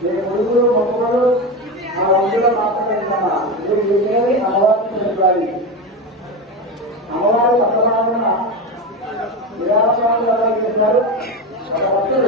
మీరు ముడుగులు మొక్కలు ఆ వందులో మాత్రమే మీరు వినేవి అమ్మవారిని చెప్పాలి అమ్మవారి పక్కన విరామస్వామి ఎలా చేస్తున్నారు ఒక భక్తులు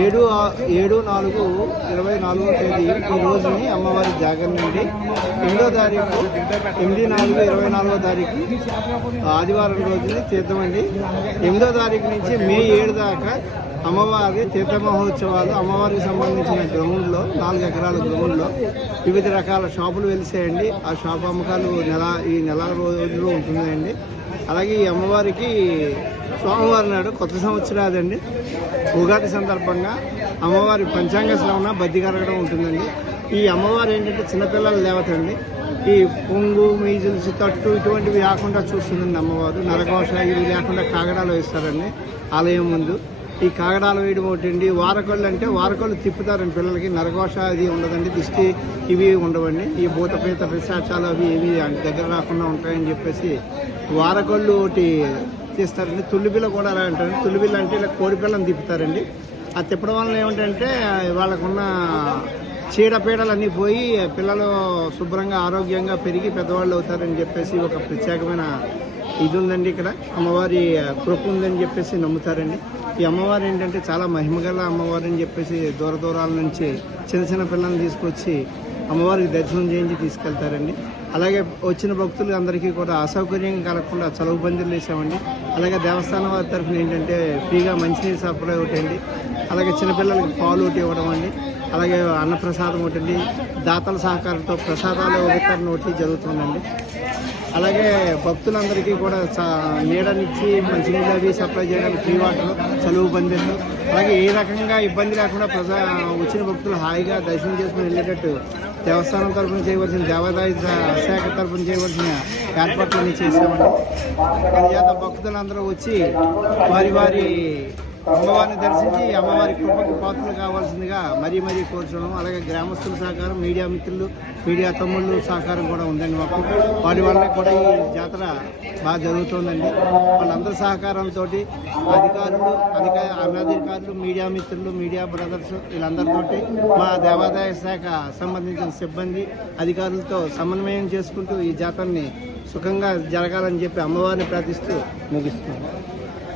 ఏడు ఏడు నాలుగు ఇరవై నాలుగో తేదీ ఈ రోజుని అమ్మవారి జాగరణ అండి. ఎనిమిదో తారీఖు ఎనిమిది నాలుగు ఇరవై నాలుగో తారీఖు ఆదివారం రోజుని తీర్థమండి ఎనిమిదో తారీఖు నుంచి మే ఏడు దాకా అమ్మవారి తీర్థ మహోత్సవాలు అమ్మవారికి సంబంధించిన గ్రౌండ్లో నాలుగు ఎకరాల గ్రౌండ్లో వివిధ రకాల షాపులు వెలిసాయండి. ఆ షాపు అమ్మకాలు నెల ఈ నెల రోజుల్లో ఉంటుందండి. అలాగే ఈ అమ్మవారికి సోమవారం నాడు కొత్త సంవత్సరాదండి ఉగాది సందర్భంగా అమ్మవారి పంచాంగ శ్రవణ బద్ది కరగడం ఉంటుందండి. ఈ అమ్మవారు ఏంటంటే చిన్నపిల్లల దేవత అండి. ఈ పొంగు మీజుల్స్ తట్టు ఇటువంటివి లేకుండా చూస్తుందండి అమ్మవారు. నరకోశ ఇవి లేకుండా కాగడాలు వేస్తారండి ఆలయం ముందు. ఈ కాగడాలు వేయడం ఒకటండి వారకొళ్ళు అంటే వారకొళ్ళు తిప్పుతారండి పిల్లలకి. నరకోశ అది ఉండదండి. దిష్టి ఇవి ఉండవండి. ఈ భూతపేత పిశాచాలు అవి ఇవి దగ్గర రాకుండా ఉంటాయని చెప్పేసి వారకొళ్ళు ఒకటి తీస్తారండి. తుల్లిబిల్ల కూడా అలా అంటారు. తుల్లిబిల్ల అంటే ఇలా కోడిపిల్లని తిప్పుతారండి. ఆ తిప్పడం వలన ఏమిటంటే వాళ్ళకున్న చీడపీడలు అన్నీ పోయి పిల్లలు శుభ్రంగా ఆరోగ్యంగా పెరిగి పెద్దవాళ్ళు అవుతారని చెప్పేసి ఒక ప్రత్యేకమైన ఇది ఉందండి ఇక్కడ. అమ్మవారి కృప ఉందని చెప్పేసి నమ్ముతారండి. ఈ అమ్మవారు ఏంటంటే చాలా మహిమగల అమ్మవారు అని చెప్పేసి దూర దూరాల నుంచి చిన్న చిన్న పిల్లల్ని తీసుకొచ్చి అమ్మవారికి దర్శనం చేయించి తీసుకెళ్తారండి. అలాగే వచ్చిన భక్తులు అందరికీ కూడా అసౌకర్యం కలగకుండా చలువు పందిర్లు వేసామండి. అలాగే దేవస్థానం వారి తరఫున ఏంటంటే ఫ్రీగా మంచినీరు సప్లై ఒకటి అండి. అలాగే చిన్నపిల్లలకి పాలు ఒకటి ఇవ్వడం అండి. అలాగే అన్నప్రసాదం ఒకటి అండి దాతల సహకారంతో ప్రసాదాలు వితరణ ఒకటి జరుగుతుందండి. అలాగే భక్తులందరికీ కూడా చ- నీడనిచ్చి మంచినీళ్ళు అవి సప్లై చేయడానికి ఫ్రీ వాటర్ చలువు పందిర్లు అలాగే ఏ రకంగా ఇబ్బంది లేకుండా ప్రజా వచ్చిన భక్తులు హాయిగా దర్శనం చేసుకుని వెళ్ళేటట్టు దేవస్థానం తరఫున చేయవలసిన దేవాదాయ శాఖ తరఫున చేయవలసిన ఏర్పాట్లన్నీ చేసామండి అందుచేత భక్తులందరూ వచ్చి వారి వారి అమ్మవారిని దర్శించి అమ్మవారి కృపకు పాత్రలు కావాల్సిందిగా మరీ మరీ కోరుచున్నాము. అలాగే గ్రామస్తుల సహకారం మీడియా మిత్రులు మీడియా తమ్ముళ్ళు సహకారం కూడా ఉందండి మాకు. వారి వల్ల కూడా ఈ జాతర బాగా జరుగుతుందండి. వాళ్ళందరి సహకారంతో అధికారులు అధిక అనధికారులు మీడియా మిత్రులు మీడియా బ్రదర్స్ వీళ్ళందరితోటి మా దేవాదాయ శాఖ సంబంధించిన సిబ్బంది అధికారులతో సమన్వయం చేసుకుంటూ ఈ జాతరని సుఖంగా జరగాలని చెప్పి అమ్మవారిని ప్రార్థిస్తూ ముగిస్తున్నాను